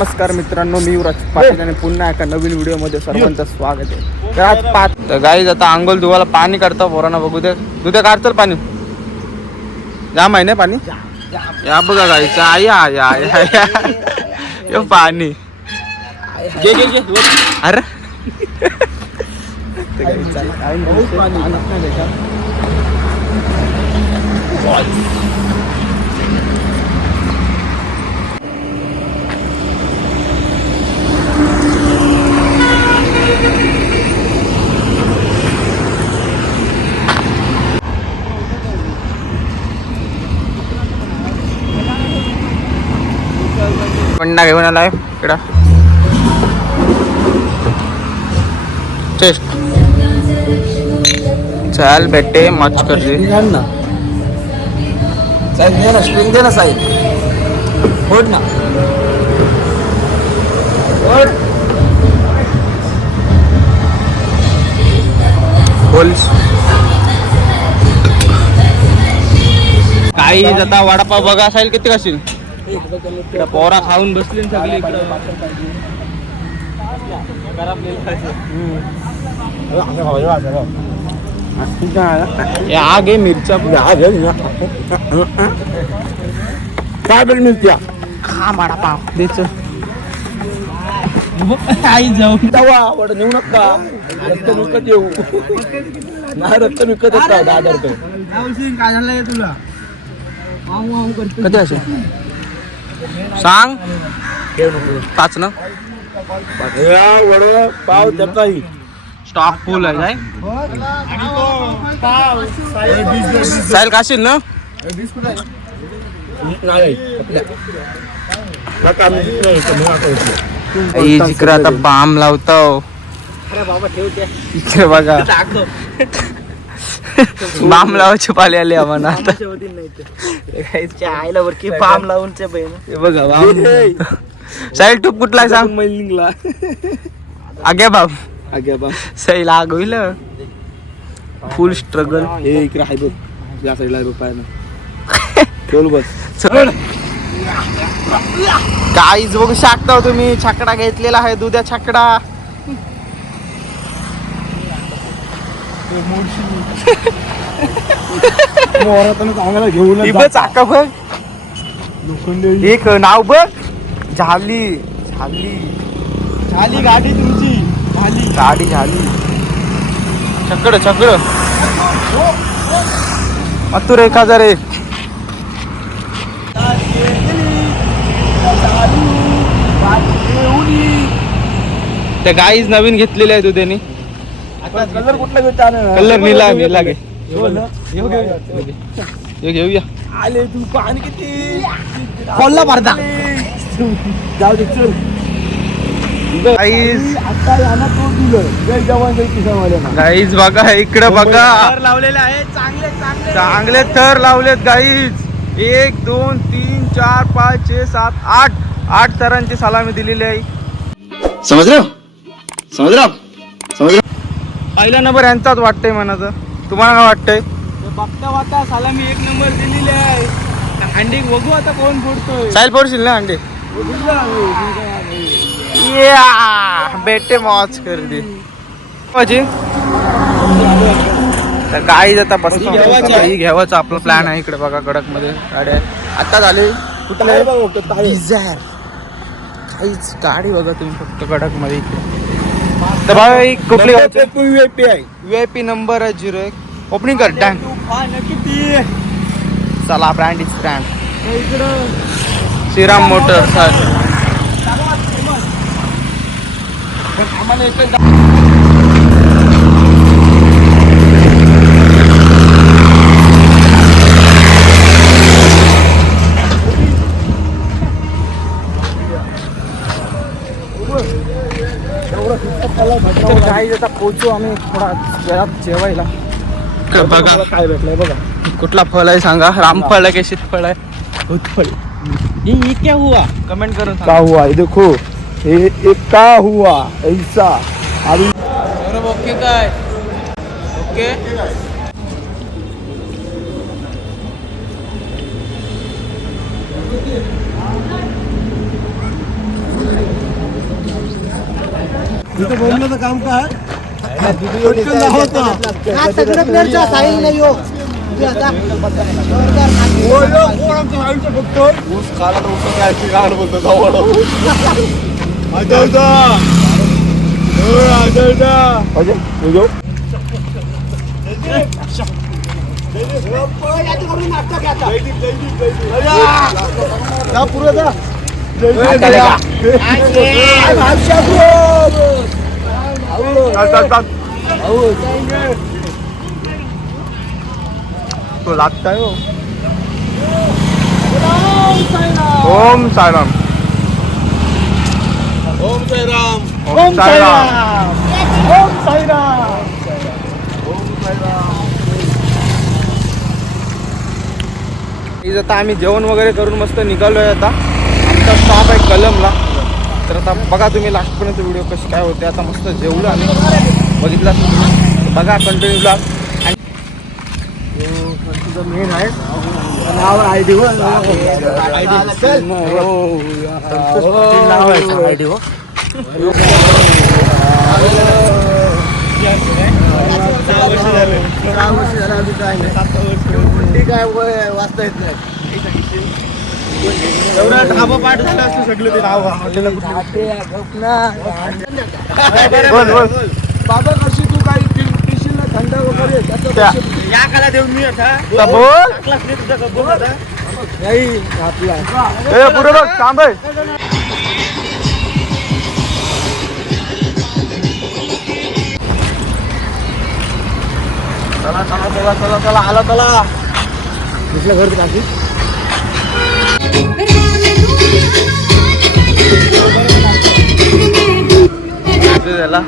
नमस्कार मित्रांनो, मी युवराज पाटील आणि पुन्हा एका नवीन व्हिडिओमध्ये सर्वांचं स्वागत आहे. तर आज गाईज आता आंघोळ धुवायला पाणी काढतो पोरांना, बघू दे दुधे काढतं पाणी जाम आहे ना पाणी. या बघा गाईचा या या या पाणी घे घे घे. अरे पंडा घेऊन आलाय इकडं. चल बेटे मच कर दे ना साहेब, दे ना स्प्रिंग दे ना साहेब, फोड ना बोल. काही आता वडापाव बघा असेल किती असेल, पोरा खाऊन बसली सगळी आग आहे मिरच्या काय बरं मिरच्या खा वडापाव द्यायचं. आई जाऊ वड नेऊ नका, रक्त विकत येऊ नाही, रक्त विकत असतात 10,000 रुपये. काय झालंय तुला कधी असेल सांग, पाच ना वड पाव त्याचाही स्टॉक फुल आहे काय साईल काशील ना. जिकडे आता बाम लावतो इकडे बघा, बाम लावायचे पाले आले आम्हाला आता. आईला वरती बाम लावून बघा साईल टूप कुठला सांग मैलिंगला आग्या बाब आग्या बाब साईल आग होईल फुल स्ट्रगल. हे इकडे आहे बघ, या साईडला आहे बघ पाय ना बोल बस. काहीच बघू शकता तुम्ही, छकडा घेतलेला आहे दुध्या छकडा. घेऊन चाका बघ, एक नाव बघ, झाली झाली झाली गाडी तुमची, झाली गाडी झाली. छकड छकड अतुर 1001. त्या गाईज नवीन घेतलेले आहे दुधेनी. कलर कुठला घेऊ? कलर निला निला घे घेऊया. आले तू पाणी किती खोलला भरता जाऊ दे चल. गाईज बघा इकडे बघा, लावलेले आहे चांगले चांगले चांगले थर लावलेत गाईज. 1 2 3 4 5 6 7 8 थरांची सलामी दिलेली आहे. समज रे समज रे समज रे. पहिला नंबर यांचाच वाटतंय मनाचं, तुम्हाला काय वाटतंय? बघता वाता सलामी 1 नंबर दिलेली आहे. अंडी बघू आता कोण फोडतोय. साईल फोडशील ना अंडे? बेटे मौज कर दे काही जाता बस घ्यावाचा आपला प्लॅन आहे. इकडे बघा कडक मध्ये गाड्या आता झाले. कुठलं काहीच गाडी बघा तुम्ही फक्त कडक मध्ये इकडे. तर भाई कुठली VIP आहे? VIP नंबर आहे 01. ओपनिंग कर डॅन किती. चला brand is brand. Shriram Motors काही आता पोचू आम्ही थोडा वेळात जेवायला. बघा काय भेटलंय बघा. कुठला फळ आहे सांगा? रामफळ आहे की शीतफळ आहे? भूतफळ. ये क्या हुआ कमेंट करो. क्या हुआ ये देखो, ये क्या हुआ ऐसा अभी. ओके काय ओके तिथे बोलण्याचं काम काय पटकन धावता. हा सगळं प्लेअरचा साईल नाही हो ते आता जोरदार नाचते. आमच्या आयुष्य फक्त ऊस खाला तर ऊस काय गाणं बोलतो धावड आजवता पुढे जा तो लागताय हो. ओम साईराम. ओम साईराम. ओम साईराम. ओम साईराम. इथं आता आम्ही जेवण वगैरे करून मस्त निघालोय. आता आमचा स्टॉप आहे कलमला. तर आता बघा तुम्ही लास्टपर्यंत व्हिडिओ कशी काय होते. आता मस्त जेवलो आम्ही बघितला बघा कंटिन्यू ब्लॉग. मेन आहे नाव आयडी हो आयडी हो काय वाचता येत नाही. एवढा ढाबा पाठ झाला असतं सगळं ते नाव बाबा कशी तू काही पिशील ना थंड वगैरे या काला देऊन मी आता नाही आपला पुढे बघ थांब. चला चला चला चला चला आला चला दुसऱ्या घर बाकी त्याला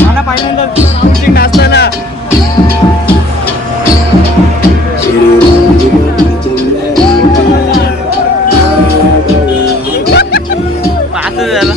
मला पहिल्यांदा नाचताना असं झाला.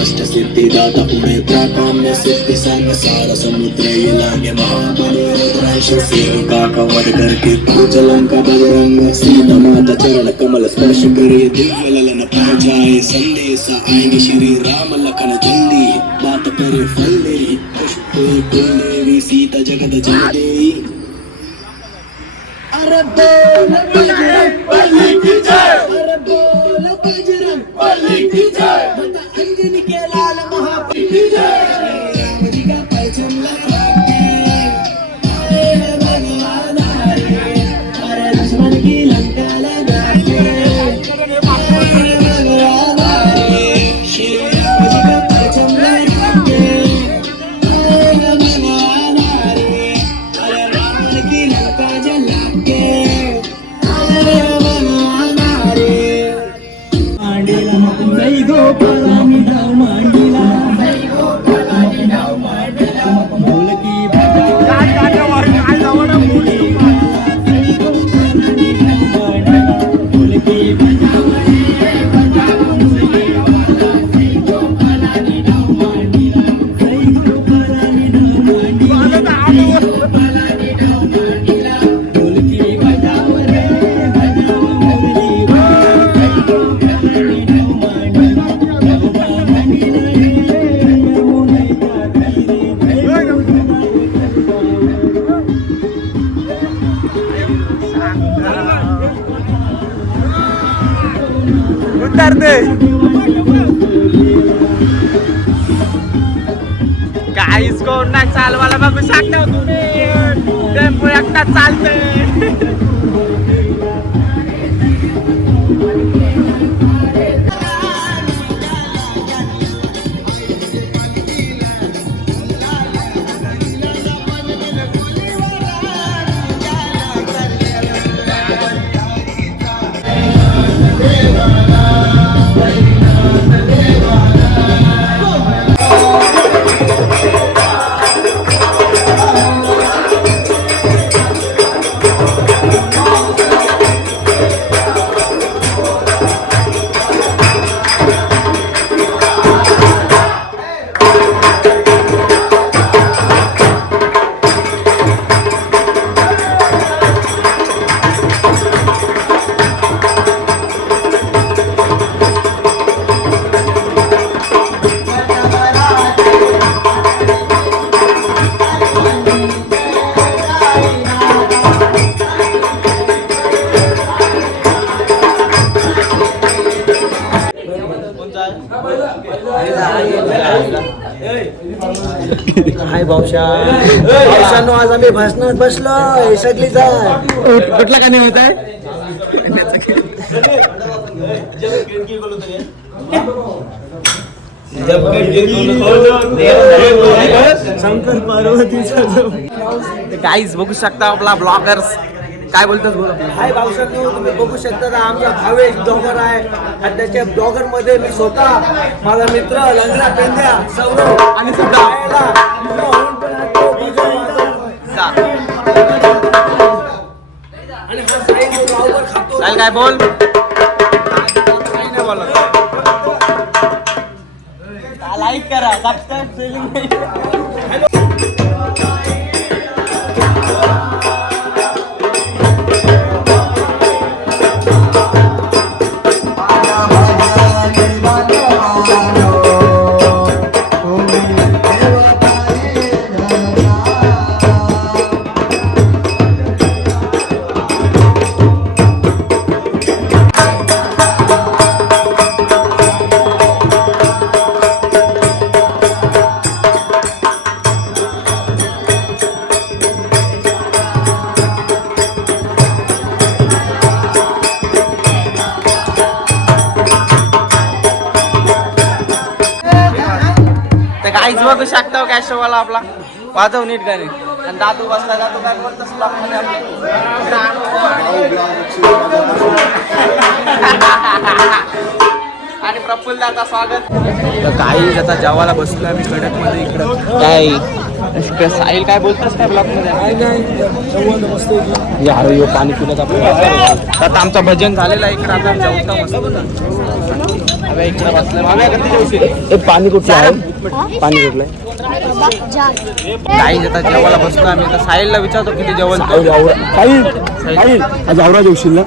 अष्टसिद्धिदाता पुणे प्राकाम्य सिद्धि संसार समुद्र ये लागे महाबली रुद्रांश सेविका का वध करके भूजलं का बजरंग सीता माता चरण कमल स्पर्श करे दिव्य ललन पा जाए संदेशा आएंगे श्री राम लखन जल्दी बात करे फल दे पुष्पे कुलदेवी सीता जगत जगदेवी अरे बोल बजरंग बली की जय अरे बोल बजरंग बली की जय बता अंजनी के लाल महाबली की जय राम जी का परचम लहरा के अरे भगवान हरे अरे दुश्मन की लंका लगा के अरे भगवान हरे श्री राम जी का परचम लहरा के अरे भगवान हरे अरे रावण की लंका जला के अरे भगवान हरे मांडीला जय गोपालानी धाव मांडीला जय गोपालानी धाव मांडीला ढोलकी उतरते काहीच कोण नाही चालवायला बघू शकता तुम्ही. टेम्पो एकटा चालते. हाय भाऊशा भाऊशांनो आज आम्ही भाषणात बसलो सगळीचा कुठला गाणे होत आहे शंकर पार्वतीचा गाईज बघू शकता आपला ब्लॉगर्स काय बोलतात बोल हाय भाऊशांनो तुम्ही बघू शकता आमचा भावेश ब्लॉगर आहे आणि त्याच्या ब्लॉगर मध्ये मी स्वतः माझा मित्र लंगडा पेंद्या सौरव आणि सुद्धा आणि हा साईड ब्लॉगर खातो काय बोल नाही बोलत लाईक करा सबस्क्राईब सेलिंग काहीच बघू शकता कॅशोवाला आपला वाजव नीट गाणे आणि दादू बसला दादू काय बोलतोस आणि प्रफुल्लाचा स्वागत काही आता जेवायला बसलो आम्ही कडक मध्ये इकडं काय साहिल काय बोलतोस काय ब्लॉग मध्ये यार पाणी पिण्याचा आता आमचं भजन झालेलं आहे इकडं आता जेवता मस्त इकडे बसलं पाणी कुठलं आहे पाणी कुठलं काही आता जेवायला बसलो आम्ही तर साहिलला विचारतो किती जेवण आवरा जेवशील ना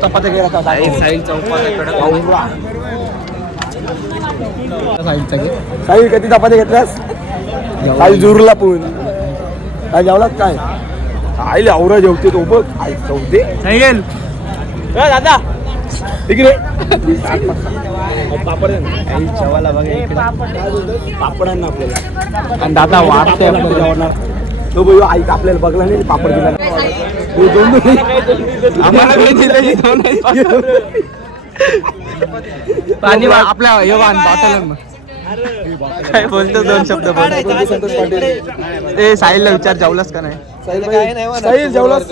चपात्या गेला साहिलचा साहिल किती चपात्या घेतल्यास साहिल जुरला पण काय जेवलात काय साहिल आवरा जेवते तो बघ आई चौथे साहिल दादा इकडे पापड जेवायला बघा पापडांना आपल्याला आणि दादा वाटते आपल्याला जेवणार तो भाई आई आपल्याला बघला नाही पापड दिला आम्हाला पाणी आपल्या येवान बॉटल काय बोलतो दोन शब्द संतोष पाटील ते साहिलला विचार जेवलास का नाही साहिल जेवलास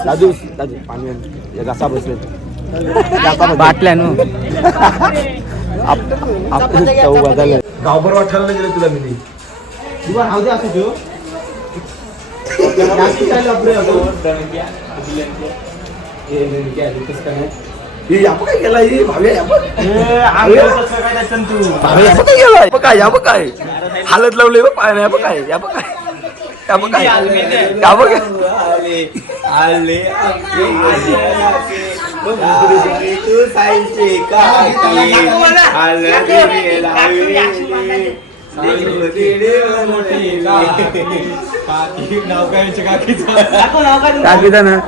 दादू दादू पाणी घासा बसले बाटल्या नु आपण चव बदललं गावभर वाटायला गेले तुला मी काय गेला काय हालत लावले पाय नाही काय या काय टाकीचा ना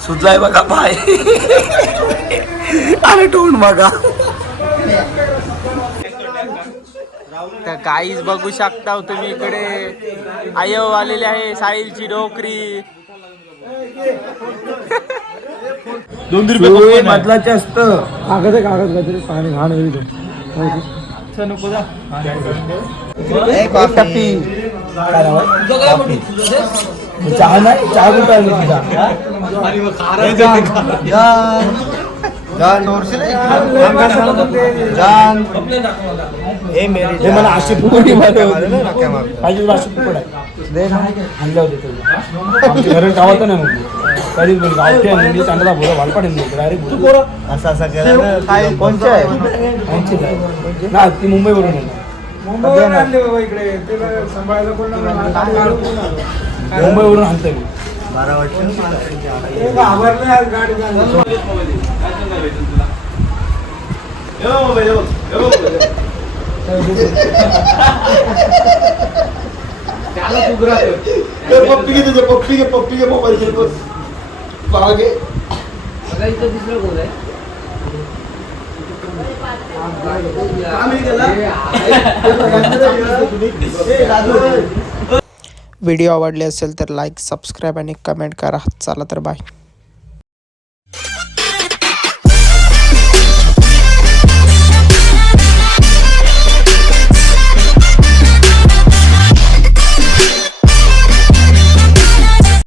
सुजलाय बघा पाय अरे टोन बघा तर काहीच बघू शकता तुम्ही इकडे आयव आलेले आहे साहिलची डोकरी ₹2 बदलाचे असतं कागद काहीतरी पाणी घाण चहा नाही चहा कुठे मला अशी फुकट पाहिजे अशी फुकट आहे आणलं होते घर गावात नाही मग कधी गावठी चांगला बोला भाल पाडेल डायरेक्ट असं केलं कोणच्या आहे ना ती मुंबईवरून आहे मुंबईवरून आणतोय मी 12 वर्ष पप्पी घे तुझे, पप्पी घे मोबाईल घे. व्हिडिओ आवडले असेल तर लाईक सबस्क्राईब आणि कमेंट करा. चला तर बाय.